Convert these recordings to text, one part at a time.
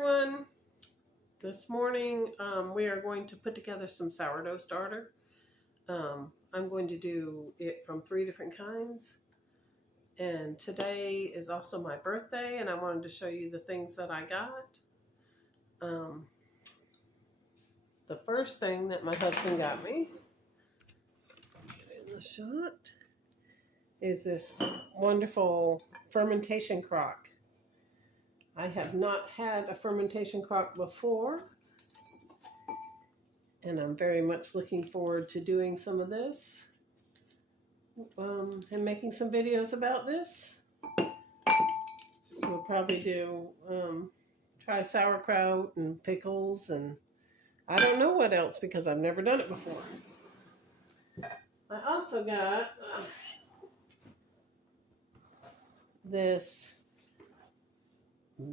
everyone. This morning we are going to put together some sourdough starter. I'm going to do it from 3 different kinds. And today is also my birthday, and I wanted to show you the things that I got. The first thing that my husband got me, get in the shot, is this wonderful fermentation crock. I have not had a fermentation crock before, and I'm very much looking forward to doing some of this and making some videos about this. We'll probably do try sauerkraut and pickles, and I don't know what else because I've never done it before. I also got this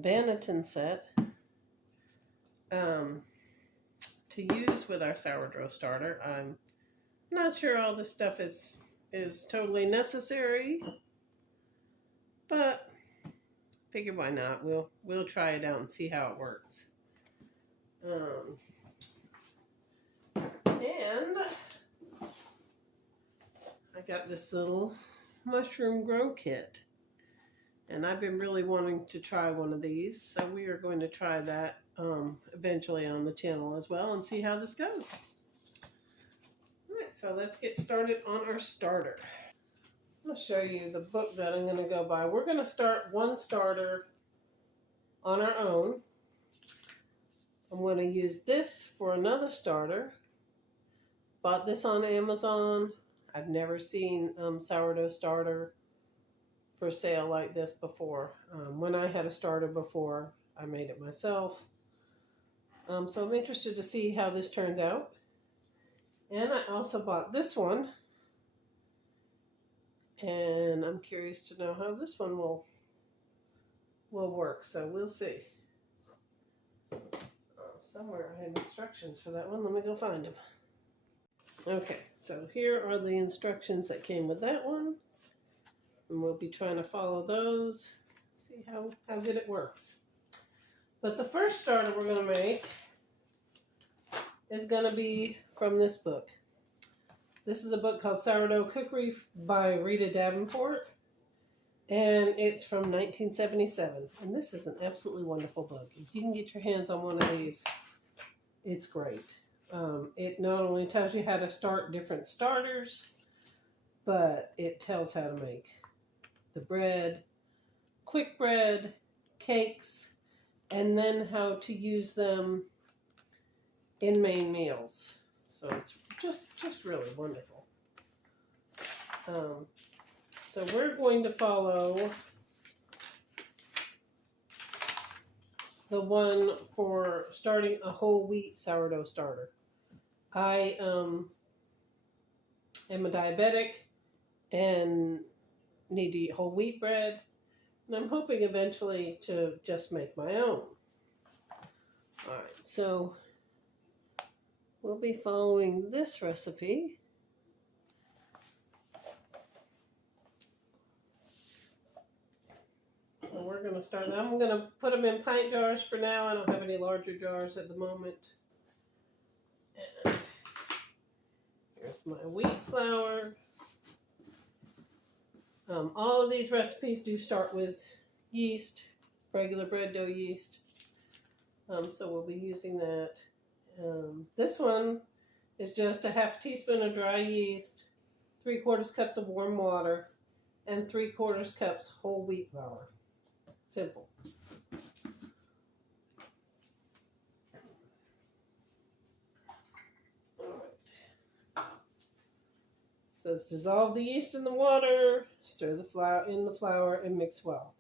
Vanillin set to use with our sourdough starter. I'm not sure all this stuff is totally necessary, but figure why not. We'll try it out and see how it works. And I got this little mushroom grow kit. And I've been really wanting to try one of these, so we are going to try that eventually on the channel as well and see how this goes. All right, so let's get started on our starter. I'm going to show you the book that I'm going to go by. We're going to start one starter on our own. I'm going to use this for another starter. Bought this on Amazon. I've never seen sourdough starter for sale like this before. When I had a starter before, I made it myself. So I'm interested to see how this turns out. And I also bought this one. And I'm curious to know how this one will work. So we'll see. Somewhere I have instructions for that one. Let me go find them. Okay, so here are the instructions that came with that one. And we'll be trying to follow those, see how good it works. But the first starter we're going to make is going to be from this book. This is a book called Sourdough Cookery by Rita Davenport. And it's from 1977. And this is an absolutely wonderful book. If you can get your hands on one of these, it's great. It not only tells you how to start different starters, but it tells how to make the bread, quick bread, cakes, and then how to use them in main meals. So it's just really wonderful. So we're going to follow the one for starting a whole wheat sourdough starter. I am a diabetic and need to eat whole wheat bread, and I'm hoping eventually to just make my own. Alright, so we'll be following this recipe. So we're going to start. I'm going to put them in pint jars for now. I don't have any larger jars at the moment. And here's my wheat flour. All of these recipes do start with yeast, regular bread dough yeast. So we'll be using that. This one is just a half teaspoon of dry yeast, 3/4 cups of warm water, and 3/4 cups whole wheat flour. Simple. So let's dissolve the yeast in the water, stir the flour in the flour, and mix well.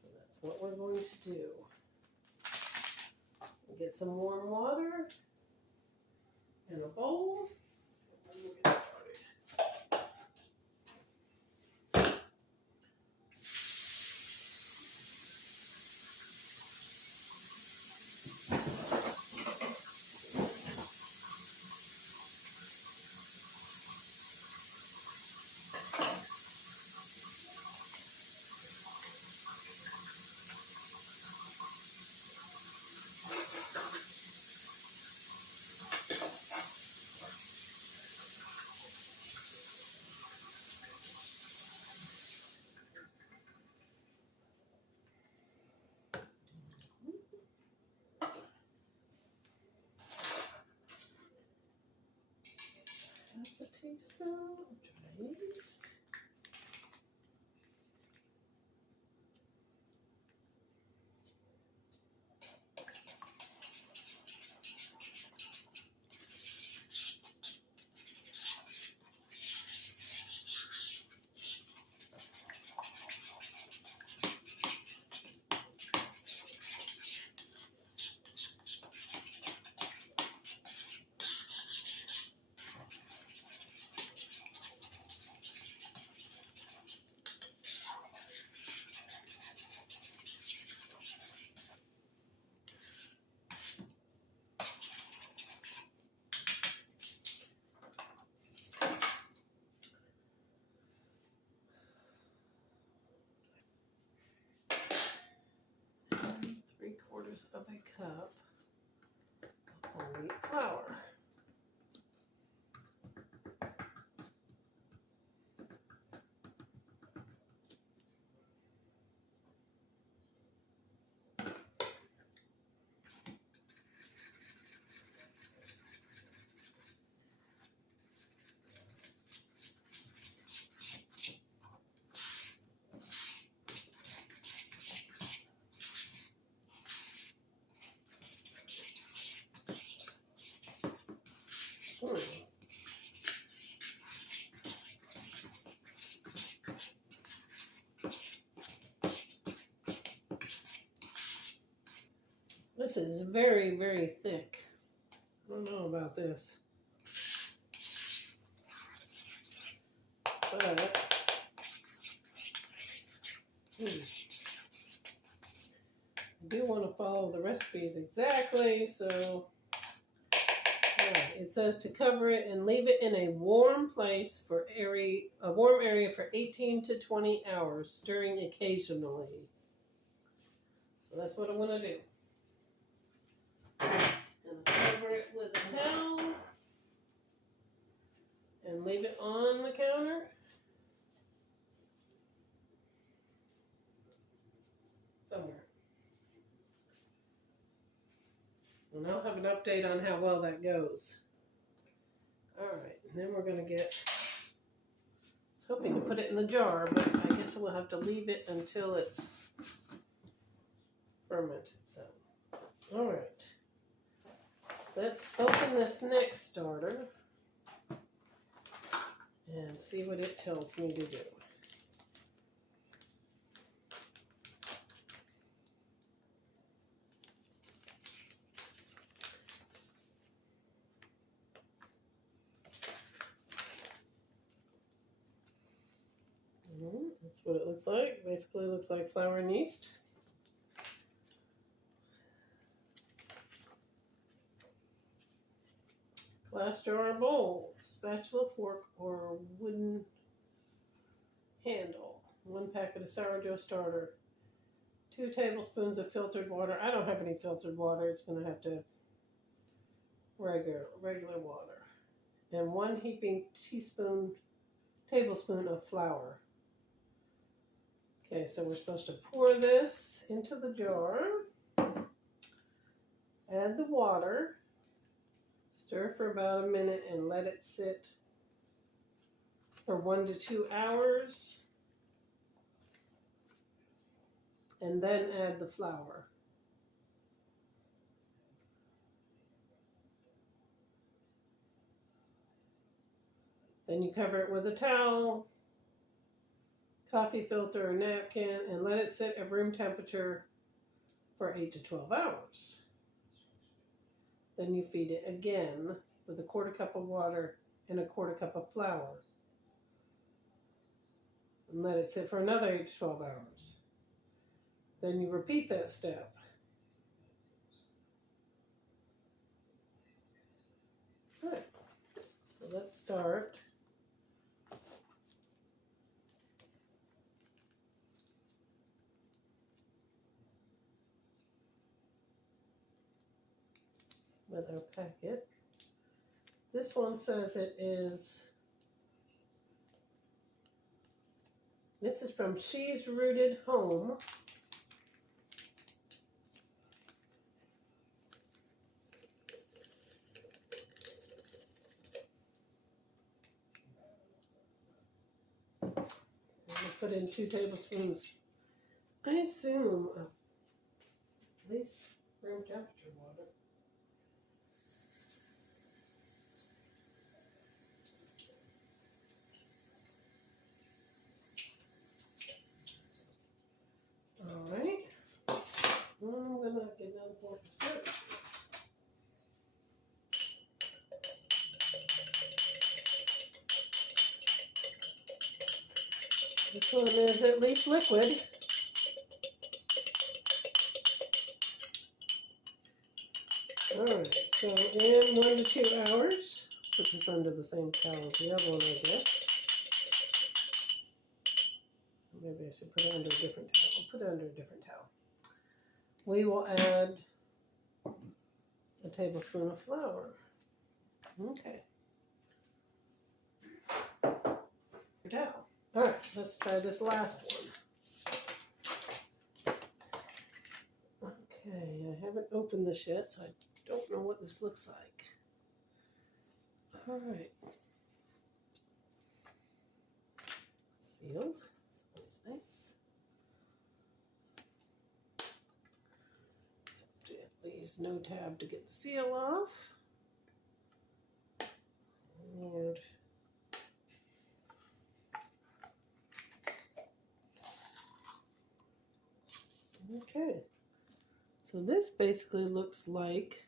So that's what we're going to do. We'll get some warm water in a bowl, and we'll get started. teaspoon of dry yeast. And 3/4 of a cup of whole wheat flour. This is very, very thick. I don't know about this. But I do want to follow the recipes exactly, so it says to cover it and leave it in a warm place for a warm area for 18 to 20 hours, stirring occasionally. So that's what I'm going to do. I'm going to cover it with a towel and leave it on the counter. Somewhere. And I'll have an update on how well that goes. Alright, and then we're going to get, I was hoping to put it in the jar, but I guess we'll have to leave it until it's fermented. So, alright, let's open this next starter and see what it tells me to do. That's what it looks like. Basically looks like flour and yeast. Glass jar or bowl, spatula, fork, or wooden handle. 1 packet of sourdough starter. 2 tablespoons of filtered water. I don't have any filtered water. It's going to have to have regular water. And 1 heaping tablespoon of flour. Okay, so we're supposed to pour this into the jar, add the water, stir for about a minute and let it sit for 1 to 2 hours, and then add the flour. Then you cover it with a towel, coffee filter or napkin, and let it sit at room temperature for 8 to 12 hours. Then you feed it again with 1/4 cup of water and 1/4 cup of flour. And let it sit for another 8 to 12 hours. Then you repeat that step. All right, so let's start. With our packet. This one says it is, this is from She's Rooted Home. put in 2 tablespoons, I assume, of at least room temperature water. All right. I'm gonna get down 4%. This one is at least liquid. Alright, so in 1 to 2 hours, put this under the same towel as the other one, I guess. Maybe I should put it under a different towel. I'll put it under a different towel. We will add a tablespoon of flour. Okay. Towel. Alright, let's try this last one. Okay, I haven't opened this yet, so I don't know what this looks like. Alright. Sealed. Smells nice. Except it leaves no tab to get the seal off. And okay, so this basically looks like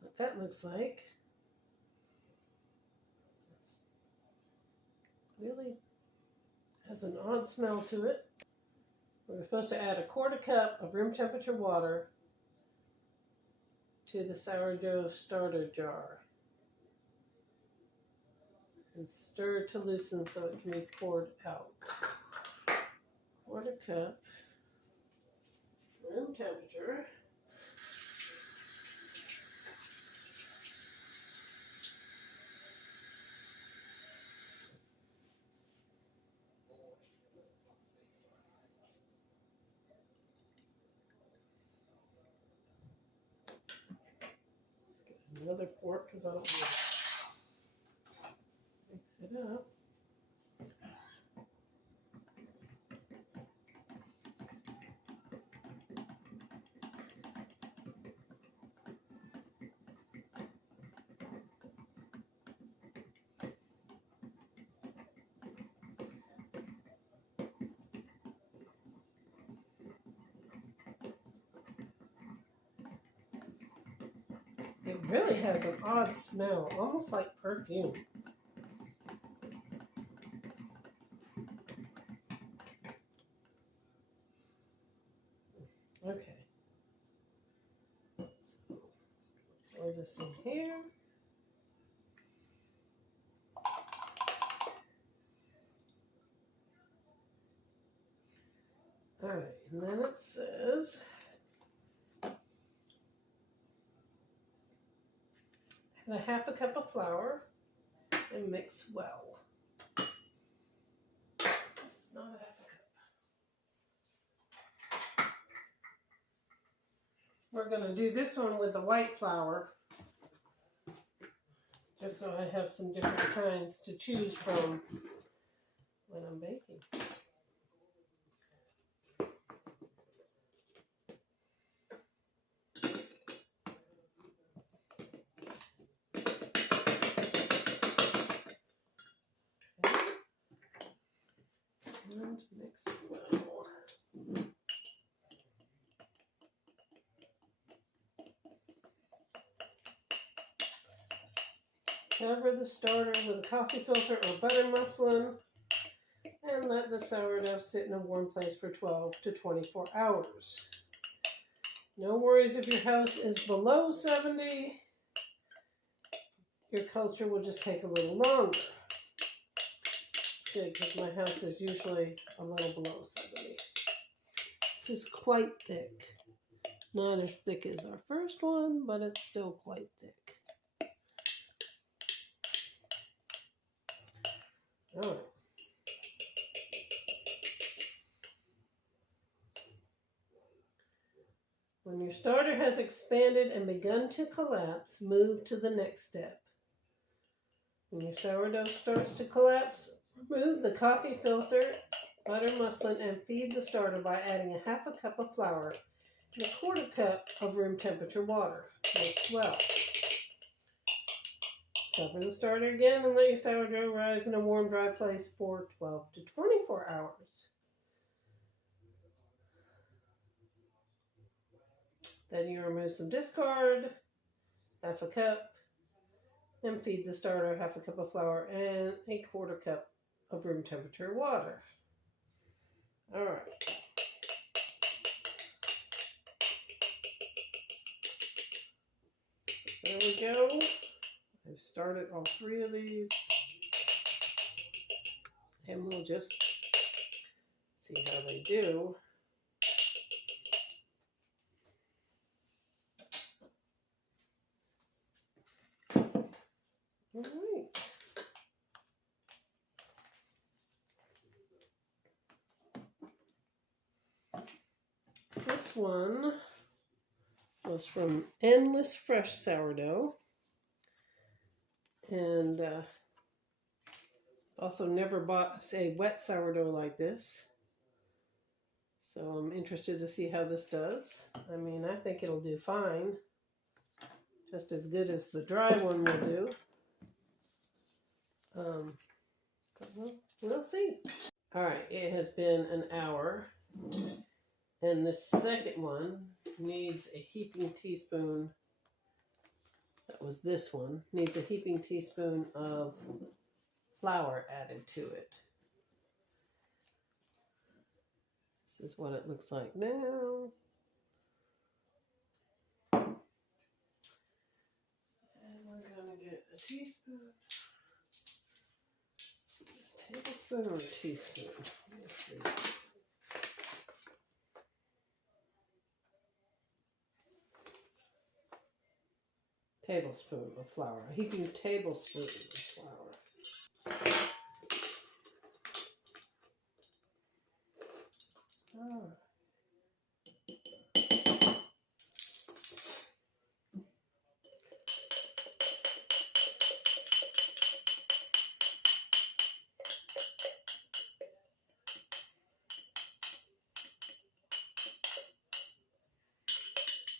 what that looks like. It's really has an odd smell to it. We're supposed to add a 1/4 cup of room temperature water to the sourdough starter jar and stir to loosen so it can be poured out. 1/4 cup. Room temperature. Let's get another fork because I don't want to mix it up. It really has an odd smell, almost like perfume. Okay. So, pour this in here. All right, and then it says add a 1/2 cup of flour and mix well. It's not a 1/2 cup. We're going to do this one with the white flour, just so I have some different kinds to choose from when I'm baking. And mix well. Cover the starter with a coffee filter or butter muslin and let the sourdough sit in a warm place for 12 to 24 hours. No worries if your house is below 70. Your culture will just take a little longer. It's good because my house is usually a little below 70. This is quite thick. Not as thick as our first one, but it's still quite thick. All right. When your starter has expanded and begun to collapse, move to the next step. When your sourdough starts to collapse, Remove the coffee filter, butter muslin, and feed the starter by adding a half a cup of flour and a quarter cup of room temperature water. Mix well. Cover the starter again and let your sourdough rise in a warm, dry place for 12 to 24 hours. Then you remove some discard, half a cup, and feed the starter half a cup of flour and a quarter cup of room temperature water. All right. There we go. I've started all 3 of these. And we'll just see how they do. All right. This one was from Endless Fresh Sourdough. And also never bought, say, wet sourdough like this. So I'm interested to see how this does. I mean, I think it'll do fine. Just as good as the dry one will do. But we'll see. All right, it has been an hour. And the second one needs a heaping teaspoon. That was this one. Needs a heaping teaspoon of flour added to it. This is what it looks like now. And we're going to get a teaspoon. A tablespoon or a teaspoon? Let's see. Tablespoon of flour. A heaping tablespoon of flour. All right.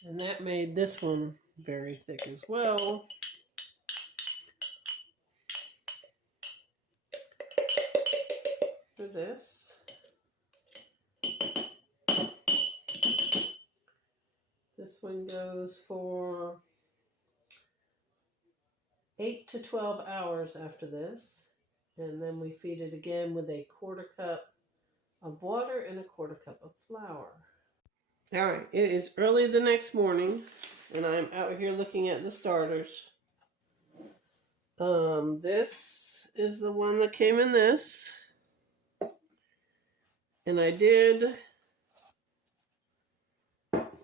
And that made this one very thick as well. For this. This one goes for 8 to 12 hours after this. And then we feed it again with a quarter cup of water and a quarter cup of flour. All right, it is early the next morning, and I'm out here looking at the starters. This is the one that came in this. And I did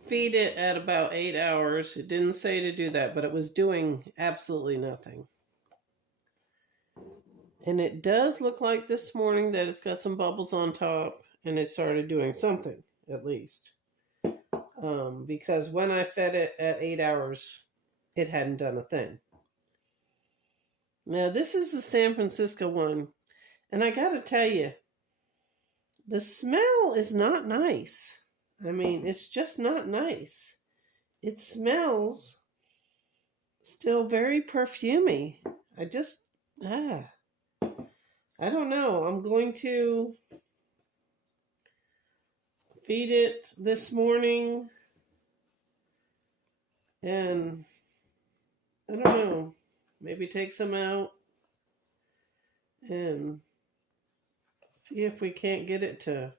feed it at about 8 hours. It didn't say to do that, but it was doing absolutely nothing. And it does look like this morning that it's got some bubbles on top, and it started doing something, at least. Because when I fed it at 8 hours, it hadn't done a thing. Now, this is the San Francisco one, and I gotta tell you, the smell is not nice. I mean, it's just not nice. It smells still very perfumey. I don't know. I'm going to feed it this morning, and I don't know, maybe take some out and see if we can't get it to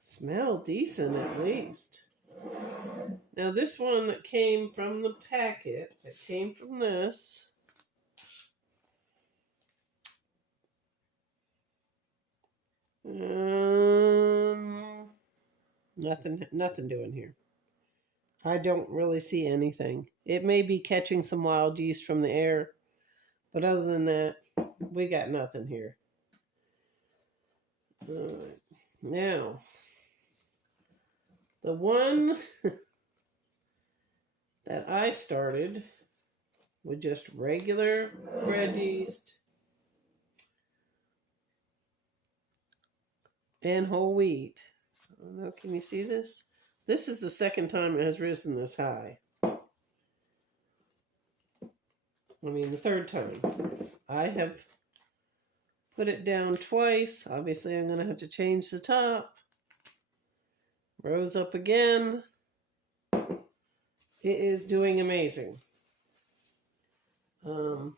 smell decent at least. Now this one that came from the packet, that came from this, nothing doing here. I don't really see anything. It may be catching some wild yeast from the air, but other than that, we got nothing here. All right. Now, the one that I started with just regular bread yeast, and whole wheat. I don't know, can you see this? This is the second time it has risen this high. I mean, the third time. I have put it down twice. Obviously, I'm going to have to change the top. Rose up again. It is doing amazing. So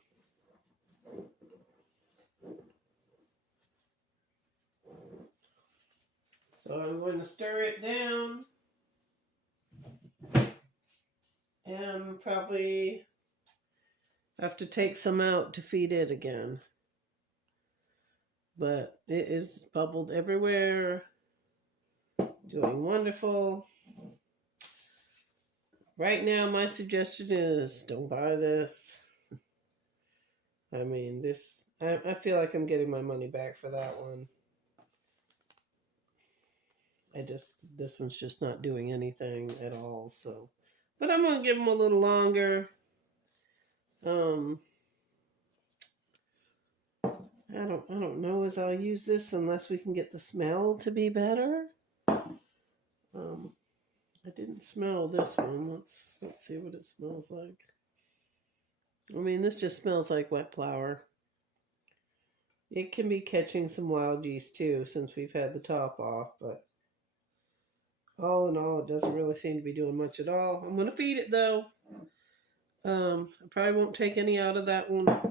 I'm going to stir it down and probably have to take some out to feed it again. But it is bubbled everywhere, doing wonderful. Right now, my suggestion is don't buy this. I mean, I feel like I'm getting my money back for that one. This one's just not doing anything at all, so. But I'm going to give them a little longer. I don't know as I'll use this unless we can get the smell to be better. I didn't smell this one. Let's see what it smells like. I mean, this just smells like wet flour. It can be catching some wild yeast too, since we've had the top off, but all in all, it doesn't really seem to be doing much at all. I'm going to feed it though. I probably won't take any out of that one. Let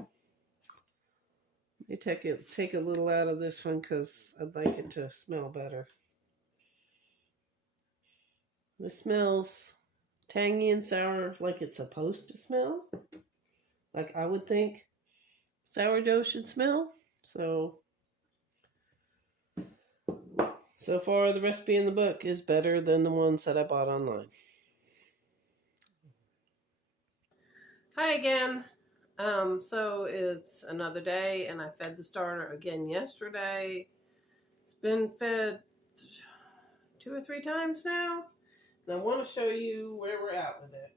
me take a little out of this one because I'd like it to smell better. This smells tangy and sour like it's supposed to smell. Like I would think sourdough should smell. So far the recipe in the book is better than the ones that I bought online. Hi again. So it's another day and I fed the starter again yesterday. It's been fed 2 or 3 times now. And I want to show you where we're at with it.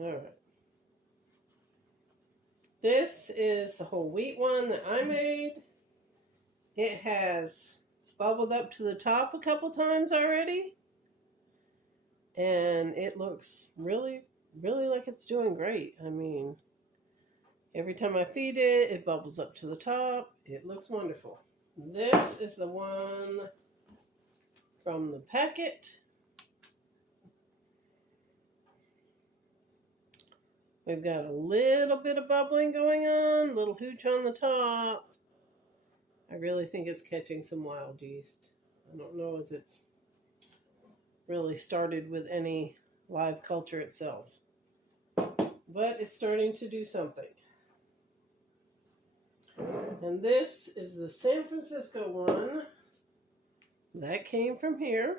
Alright. This is the whole wheat one that I made. It's bubbled up to the top a couple times already. And it looks really, really like it's doing great. I mean, every time I feed it, it bubbles up to the top. It looks wonderful. This is the one from the packet. We've got a little bit of bubbling going on, little hooch on the top. I really think it's catching some wild yeast. I don't know as it's really started with any live culture itself. But it's starting to do something. And this is the San Francisco one. That came from here.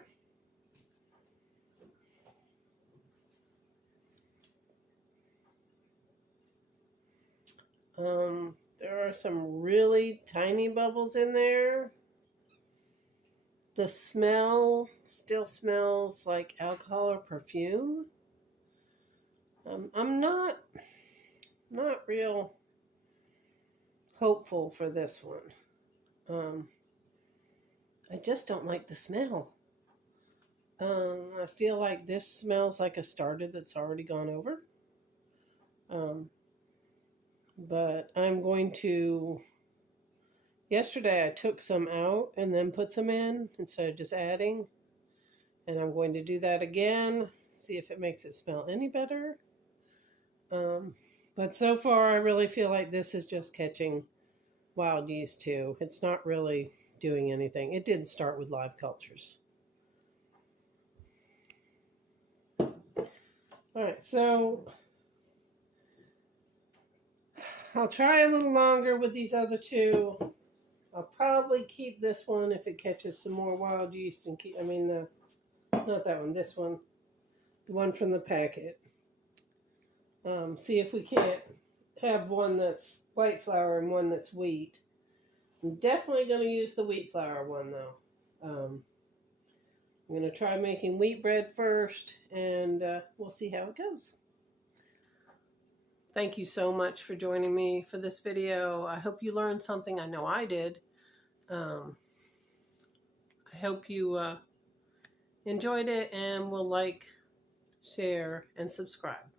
There are some really tiny bubbles in there. The smell still smells like alcohol or perfume. I'm not real hopeful for this one. I just don't like the smell. I feel like this smells like a starter that's already gone over. But I'm going to... Yesterday I took some out and then put some in instead of just adding. And I'm going to do that again. See if it makes it smell any better. But so far I really feel like this is just catching wild yeast too. It's not really doing anything. It didn't start with live cultures. Alright, so I'll try a little longer with these other two. I'll probably keep this one if it catches some more wild yeast and keep, not that one, this one. The one from the packet. See if we can't have one that's white flour and one that's wheat. I'm definitely going to use the wheat flour one though. I'm going to try making wheat bread first and we'll see how it goes. Thank you so much for joining me for this video. I hope you learned something. I know I did. I hope you enjoyed it and will like, share, and subscribe.